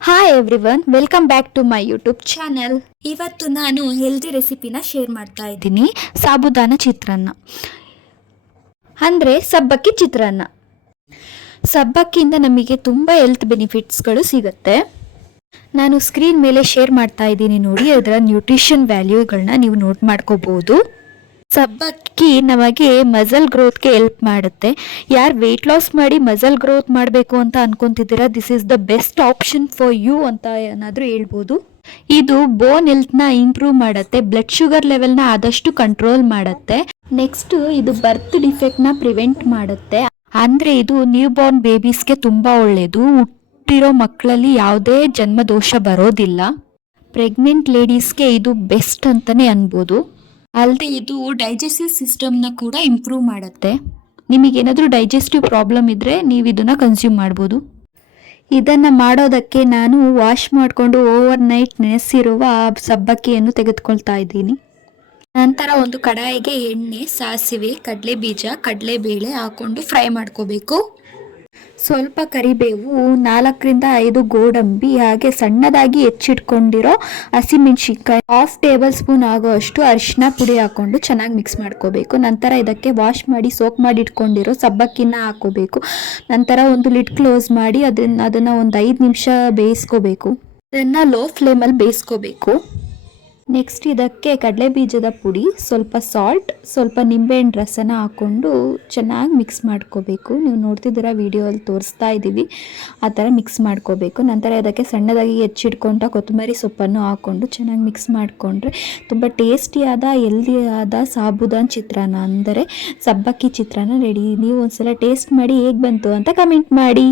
Hi everyone, welcome back to my YouTube channel. ಇವತ್ತು ನಾನು healthy ರೆಸಿಪಿನ ಶೇರ್ ಮಾಡ್ತಾ ಇದ್ದೀನಿ. ಸಾಬುದಾನ ಚಿತ್ರಾನ್ನ ಅಂದರೆ ಸಬ್ಬಕ್ಕಿ ಚಿತ್ರಾನ್ನ. ಸಬ್ಬಕ್ಕಿಯಿಂದ ನಮಗೆ ತುಂಬ ಹೆಲ್ತ್ ಬೆನಿಫಿಟ್ಸ್ಗಳು ಸಿಗುತ್ತೆ. ನಾನು ಸ್ಕ್ರೀನ್ ಮೇಲೆ ಶೇರ್ ಮಾಡ್ತಾ ಇದ್ದೀನಿ ನೋಡಿ, ಅದರ ನ್ಯೂಟ್ರಿಷನ್ ವ್ಯಾಲ್ಯೂಗಳನ್ನ ನೀವು ನೋಟ್ ಮಾಡ್ಕೋಬಹುದು. ಸಬ್ಬಕ್ಕಿ ನಮಗೆ ಮಸಲ್ ಗ್ರೋತ್ಗೆ ಹೆಲ್ಪ್ ಮಾಡುತ್ತೆ. ಯಾರು ವೆಯ್ಟ್ ಲಾಸ್ ಮಾಡಿ ಮಸಲ್ ಗ್ರೋತ್ ಮಾಡಬೇಕು ಅಂತ ಅನ್ಕೊಂತಿದ್ದೀರಾ, this is the best option for you ಅಂತ ಏನಾದರೂ ಹೇಳ್ಬೋದು. ಇದು ಬೋನ್ ಹೆಲ್ತ್ನ ಇಂಪ್ರೂವ್ ಮಾಡುತ್ತೆ, ಬ್ಲಡ್ ಶುಗರ್ ಲೆವೆಲ್ನ ಆದಷ್ಟು ಕಂಟ್ರೋಲ್ ಮಾಡುತ್ತೆ. ನೆಕ್ಸ್ಟ್ ಇದು ಬರ್ತ್ ಡಿಫೆಕ್ಟ್ನ ಪ್ರಿವೆಂಟ್ ಮಾಡುತ್ತೆ. ಅಂದರೆ ಇದು ನ್ಯೂ ಬಾರ್ನ್ ಬೇಬೀಸ್ಗೆ ತುಂಬ ಒಳ್ಳೆಯದು. ಹುಟ್ಟಿರೋ ಮಕ್ಕಳಲ್ಲಿ ಯಾವುದೇ ಜನ್ಮದೋಷ ಬರೋದಿಲ್ಲ. ಪ್ರೆಗ್ನೆಂಟ್ ಲೇಡೀಸ್ಗೆ ಇದು ಬೆಸ್ಟ್ ಅಂತಲೇ ಅನ್ಬೋದು. ಅಲ್ಲದೆ ಇದು ಡೈಜೆಸ್ಟಿವ್ ಸಿಸ್ಟಮ್ನ ಕೂಡ ಇಂಪ್ರೂವ್ ಮಾಡುತ್ತೆ. ನಿಮಗೇನಾದರೂ ಡೈಜೆಸ್ಟಿವ್ ಪ್ರಾಬ್ಲಮ್ ಇದ್ದರೆ ನೀವು ಇದನ್ನು ಕನ್ಸ್ಯೂಮ್ ಮಾಡ್ಬೋದು. ಇದನ್ನು ಮಾಡೋದಕ್ಕೆ ನಾನು ವಾಶ್ ಮಾಡಿಕೊಂಡು ಓವರ್ ನೈಟ್ ನೆನೆಸಿರುವ ಸಬ್ಬಕ್ಕಿಯನ್ನು ತೆಗೆದುಕೊಳ್ತಾ ಇದ್ದೀನಿ. ನಂತರ ಒಂದು ಕಡಾಯಿಗೆ ಎಣ್ಣೆ, ಸಾಸಿವೆ, ಕಡಲೆಬೀಜ, ಕಡಲೆಬೇಳೆ ಹಾಕ್ಕೊಂಡು ಫ್ರೈ ಮಾಡ್ಕೋಬೇಕು. ಸ್ವಲ್ಪ ಕರಿಬೇವು, 4-5 ಗೋಡಂಬಿ, ಹಾಗೆ ಸಣ್ಣದಾಗಿ ಹೆಚ್ಚಿಟ್ಕೊಂಡಿರೋ ಹಸಿಮೆಣಸಿನ್ಕಾಯಿ, 1/2 ಟೇಬಲ್ ಸ್ಪೂನ್ ಆಗೋಷ್ಟು ಅರಿಶಿನ ಪುಡಿ ಹಾಕ್ಕೊಂಡು ಚೆನ್ನಾಗಿ ಮಿಕ್ಸ್ ಮಾಡ್ಕೋಬೇಕು. ನಂತರ ಇದಕ್ಕೆ ವಾಶ್ ಮಾಡಿ ಸೋಕ್ ಮಾಡಿ ಇಟ್ಕೊಂಡಿರೋ ಸಬ್ಬಕ್ಕಿನ ಹಾಕೋಬೇಕು. ನಂತರ ಒಂದು ಲಿಡ್ ಕ್ಲೋಸ್ ಮಾಡಿ ಅದನ್ನು ಒಂದು 5 ನಿಮಿಷ ಬೇಯಿಸ್ಕೋಬೇಕು. ಅದನ್ನು ಲೋ ಫ್ಲೇಮಲ್ಲಿ ಬೇಯಿಸ್ಕೋಬೇಕು. ನೆಕ್ಸ್ಟ್ ಇದಕ್ಕೆ ಕಡಲೆ ಬೀಜದ ಪುಡಿ, ಸ್ವಲ್ಪ ಸಾಲ್ಟ್, ಸ್ವಲ್ಪ ನಿಂಬೆಹಣ್ಣು ರಸನ ಹಾಕ್ಕೊಂಡು ಚೆನ್ನಾಗಿ ಮಿಕ್ಸ್ ಮಾಡ್ಕೋಬೇಕು. ನೀವು ನೋಡ್ತಿದ್ದೀರಾ ವಿಡಿಯೋಲ್ಲಿ ತೋರಿಸ್ತಾ ಇದ್ದೀವಿ, ಆ ಥರ ಮಿಕ್ಸ್ ಮಾಡ್ಕೋಬೇಕು. ನಂತರ ಇದಕ್ಕೆ ಸಣ್ಣದಾಗಿ ಹೆಚ್ಚಿಟ್ಕೊಂಡ ಕೊತ್ತಂಬರಿ ಸೊಪ್ಪನ್ನು ಹಾಕ್ಕೊಂಡು ಚೆನ್ನಾಗಿ ಮಿಕ್ಸ್ ಮಾಡಿಕೊಂಡ್ರೆ ತುಂಬ ಟೇಸ್ಟಿಯಾದ ಹೆಲ್ದಿಯಾದ ಸಾಬುದಾನ್ ಚಿತ್ರಾನ್ನ ಅಂದರೆ ಸಬ್ಬಕ್ಕಿ ಚಿತ್ರಾನ್ನ ರೆಡಿ. ನೀವು ಒಂದ್ಸಲ ಟೇಸ್ಟ್ ಮಾಡಿ ಹೇಗೆ ಬಂತು ಅಂತ ಕಮೆಂಟ್ ಮಾಡಿ.